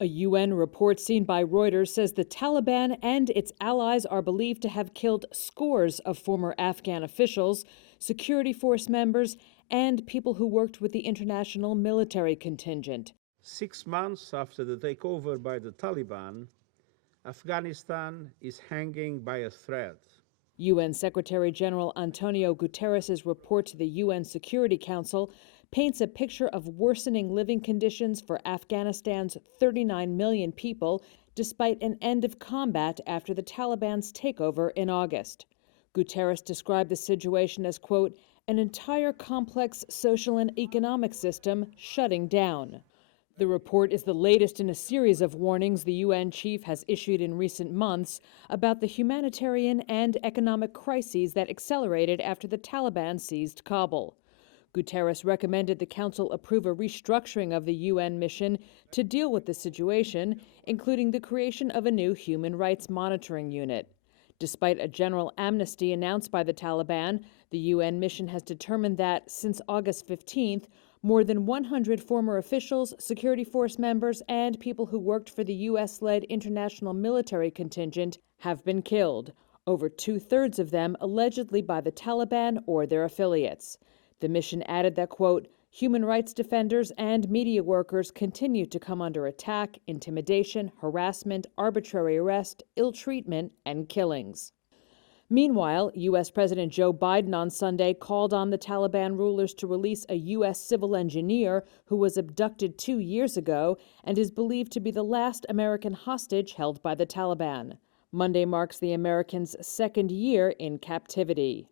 A UN report seen by Reuters says the Taliban and its allies are believed to have killed scores of former Afghan officials, security force members, and people who worked with the international military contingent. 6 months after the takeover by the Taliban, Afghanistan is hanging by a thread. UN Secretary General Antonio Guterres' report to the UN Security Council paints a picture of worsening living conditions for Afghanistan's 39 million people, despite an end of combat after the Taliban's takeover in August. Guterres described the situation as, quote, an entire complex social and economic system shutting down. The report is the latest in a series of warnings the UN chief has issued in recent months about the humanitarian and economic crises that accelerated after the Taliban seized Kabul. Guterres recommended the Council approve a restructuring of the UN mission to deal with the situation, including the creation of a new human rights monitoring unit. Despite a general amnesty announced by the Taliban, the UN mission has determined that, since August 15th, more than 100 former officials, security force members, and people who worked for the U.S.-led international military contingent have been killed, over two-thirds of them allegedly by the Taliban or their affiliates. The mission added that, quote, human rights defenders and media workers continue to come under attack, intimidation, harassment, arbitrary arrest, ill treatment, and killings. Meanwhile, U.S. President Joe Biden on Sunday called on the Taliban rulers to release a U.S. civil engineer who was abducted 2 years ago and is believed to be the last American hostage held by the Taliban. Monday marks the Americans' second year in captivity.